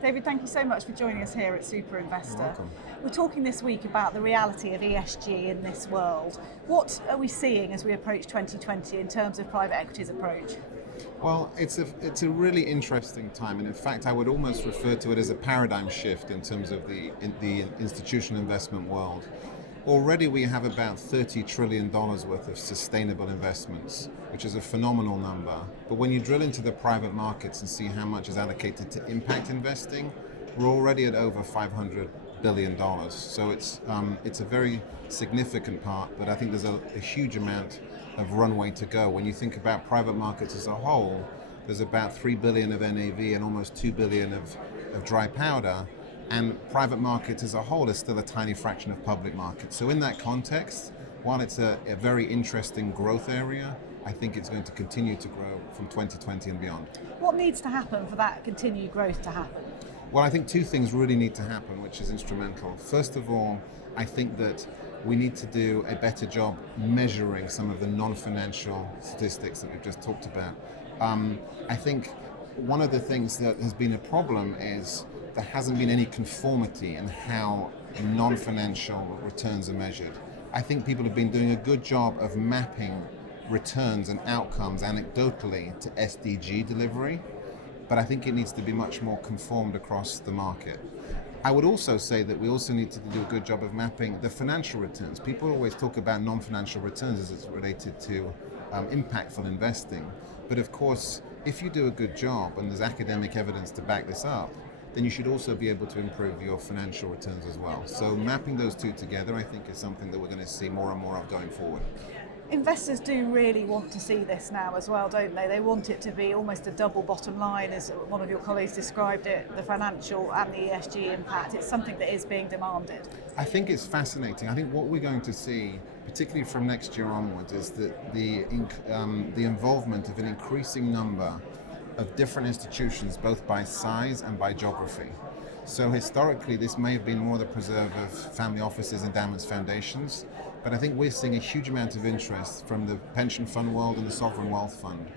David, thank you so much for joining us here at SuperInvestor. You're welcome. We're talking this week about the reality of ESG in this world. What are we seeing as we approach 2020 in terms of private equity's approach? Well, it's a really interesting time, and in fact, I would almost refer to it as a paradigm shift in terms of the institutional investment world. Already we have about $30 trillion worth of sustainable investments, which is a phenomenal number. But when you drill into the private markets and see how much is allocated to impact investing, we're already at over $500 billion. So it's a very significant part, but I think there's a huge amount of runway to go. When you think about private markets as a whole, there's about 3 billion of NAV and almost 2 billion of dry powder. And private markets as a whole is still a tiny fraction of public markets. So in that context, while it's a very interesting growth area, I think it's going to continue to grow from 2020 and beyond. What needs to happen for that continued growth to happen? Well, I think two things really need to happen, which is instrumental. First of all, I think that we need to do a better job measuring some of the non-financial statistics that we've just talked about. I think one of the things that has been a problem is there hasn't been any conformity in how non-financial returns are measured. I think people have been doing a good job of mapping returns and outcomes anecdotally to SDG delivery, but I think it needs to be much more conformed across the market. I would also say that we also need to do a good job of mapping the financial returns. People always talk about non-financial returns as it's related to impactful investing, but of course, if you do a good job and there's academic evidence to back this up, then you should also be able to improve your financial returns as well. So mapping those two together, I think, is something that we're going to see more and more of going forward. Investors do really want to see this now as well, don't they? They want it to be almost a double bottom line, as one of your colleagues described it, the financial and the ESG impact. It's something that is being demanded. I think it's fascinating. I think what we're going to see, particularly from next year onwards, is that the involvement of an increasing number of different institutions, both by size and by geography. So historically, this may have been more the preserve of family offices, endowments, foundations, but I think we're seeing a huge amount of interest from the pension fund world and the sovereign wealth fund,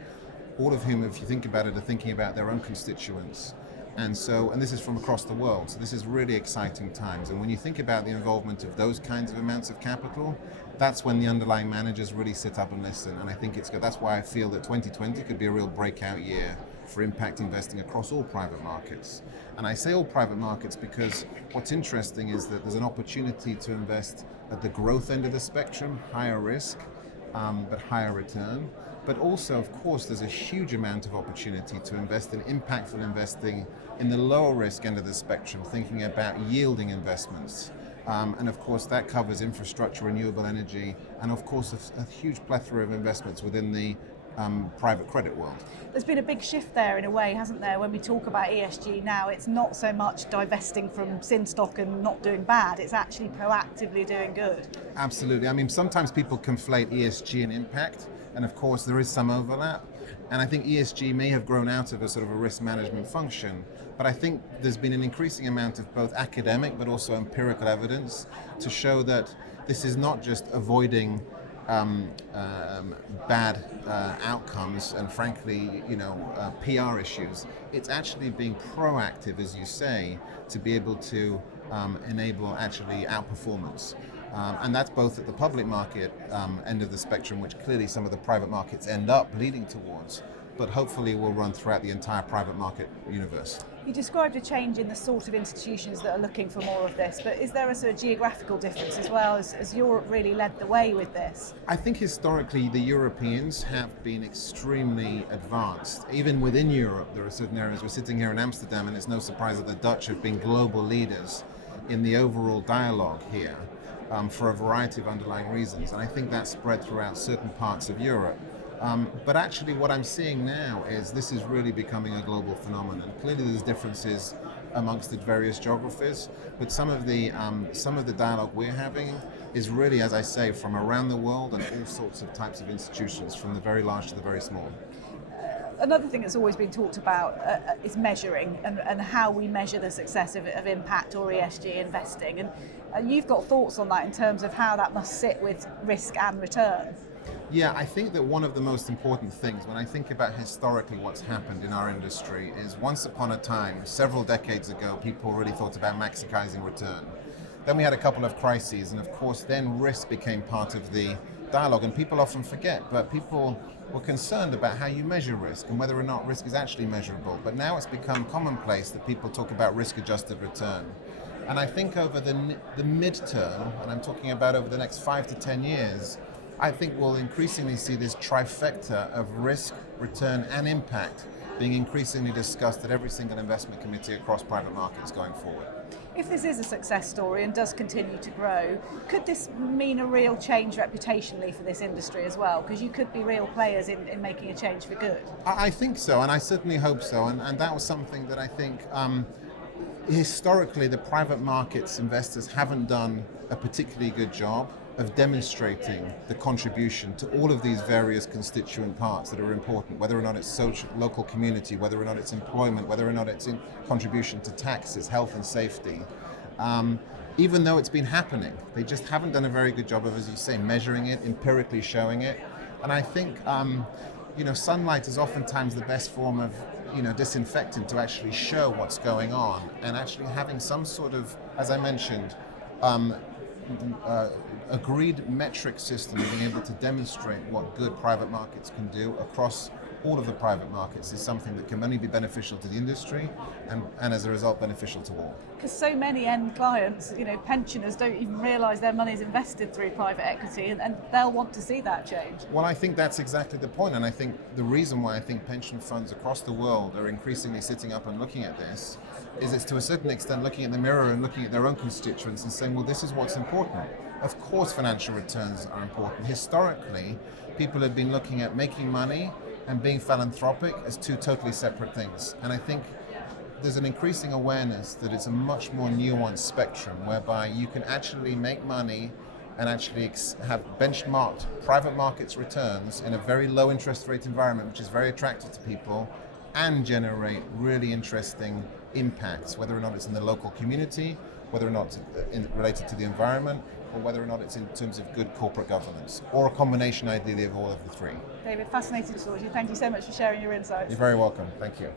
all of whom, if you think about it, are thinking about their own constituents. And this is from across the world, so this is really exciting times. And when you think about the involvement of those kinds of amounts of capital, that's when the underlying managers really sit up and listen. And I think it's good. That's why I feel that 2020 could be a real breakout year for impact investing across all private markets. And I say all private markets because what's interesting is that there's an opportunity to invest at the growth end of the spectrum, higher risk, but higher return. But also, of course, there's a huge amount of opportunity to invest in impactful investing in the lower risk end of the spectrum, thinking about yielding investments. And of course, that covers infrastructure, renewable energy, and of course, a huge plethora of investments within the private credit world. There's been a big shift there in a way, hasn't there? When we talk about ESG now, it's not so much divesting from sin stock and not doing bad, it's actually proactively doing good. Absolutely. I mean, sometimes people conflate ESG and impact, and of course there is some overlap. And I think ESG may have grown out of a sort of a risk management function, but I think there's been an increasing amount of both academic but also empirical evidence to show that this is not just avoiding bad outcomes and frankly, PR issues. It's actually being proactive, as you say, to be able to enable actually outperformance. And that's both at the public market end of the spectrum, which clearly some of the private markets end up leading towards, but hopefully will run throughout the entire private market universe. You described a change in the sort of institutions that are looking for more of this, but is there a sort of geographical difference as well? As Europe really led the way with this? I think historically the Europeans have been extremely advanced. Even within Europe, there are certain areas. We're sitting here in Amsterdam, and it's no surprise that the Dutch have been global leaders in the overall dialogue here for a variety of underlying reasons. And I think that's spread throughout certain parts of Europe. But actually what I'm seeing now is this is really becoming a global phenomenon. Clearly there's differences amongst the various geographies, but some of the dialogue we're having is really, as I say, from around the world and all sorts of types of institutions, from the very large to the very small. Another thing that's always been talked about is measuring and how we measure the success of impact or ESG investing. And you've got thoughts on that in terms of how that must sit with risk and return. Yeah, I think that one of the most important things when I think about historically what's happened in our industry is once upon a time, several decades ago, people really thought about maximizing return. Then we had a couple of crises, and of course then risk became part of the dialogue, and people often forget, but people were concerned about how you measure risk and whether or not risk is actually measurable. But now it's become commonplace that people talk about risk-adjusted return. And I think over the midterm, and I'm talking about over the next 5 to 10 years, I think we'll increasingly see this trifecta of risk, return, and impact being increasingly discussed at every single investment committee across private markets going forward. If this is a success story and does continue to grow, could this mean a real change reputationally for this industry as well? Because you could be real players in making a change for good. I think so, and I certainly hope so, and that was something that I think historically the private markets investors haven't done a particularly good job of demonstrating the contribution to all of these various constituent parts that are important, whether or not it's social, local community, whether or not it's employment, whether or not it's in contribution to taxes, health and safety. Even though it's been happening, they just haven't done a very good job of, as you say, measuring it, empirically showing it. And I think, sunlight is oftentimes the best form of disinfectant to actually show what's going on, and actually having some sort of, as I mentioned, agreed metric system of being able to demonstrate what good private markets can do across all of the private markets is something that can only be beneficial to the industry and as a result beneficial to all. Because so many end clients, pensioners don't even realise their money is invested through private equity, and they'll want to see that change. Well, I think that's exactly the point, and I think the reason why I think pension funds across the world are increasingly sitting up and looking at this is it's to a certain extent looking in the mirror and looking at their own constituents and saying, well, this is what's important. Of course financial returns are important. Historically, people have been looking at making money and being philanthropic as two totally separate things. And I think there's an increasing awareness that it's a much more nuanced spectrum whereby you can actually make money and actually have benchmarked private markets returns in a very low interest rate environment, which is very attractive to people, and generate really interesting impacts, whether or not it's in the local community, whether or not it's related to the environment, or whether or not it's in terms of good corporate governance, or a combination ideally of all of the three. David, fascinating to talk to you. Thank you so much for sharing your insights. You're very welcome. Thank you.